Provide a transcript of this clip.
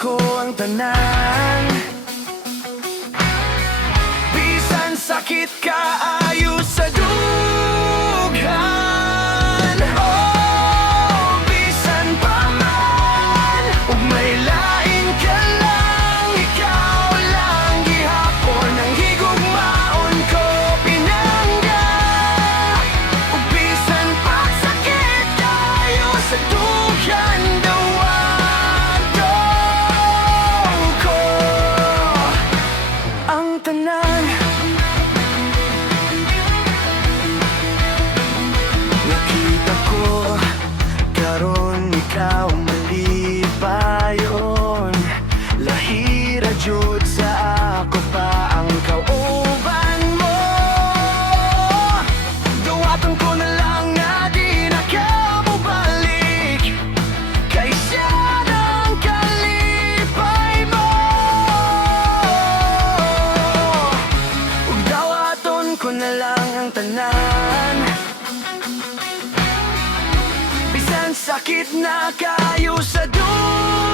ko ang tanan. Bisan sakit kaayo sa dughan, oh, bisan pa man ug may lain ka lang, ikaw lang gihapon ang higugmaon ko pinangga. Ug bisan pa sakit kaayo sa dughan, dawado ko ang tanan. Nakita ko karon ikaw malipayon, lahira jud sa ako pa ang kauban mo. Gawaton ko na lang nga di na ka mobalik, kay siya nang kalipay mo. Ug dawaton ko na lang ang tanan, bisan sakit na kayo sa dulo.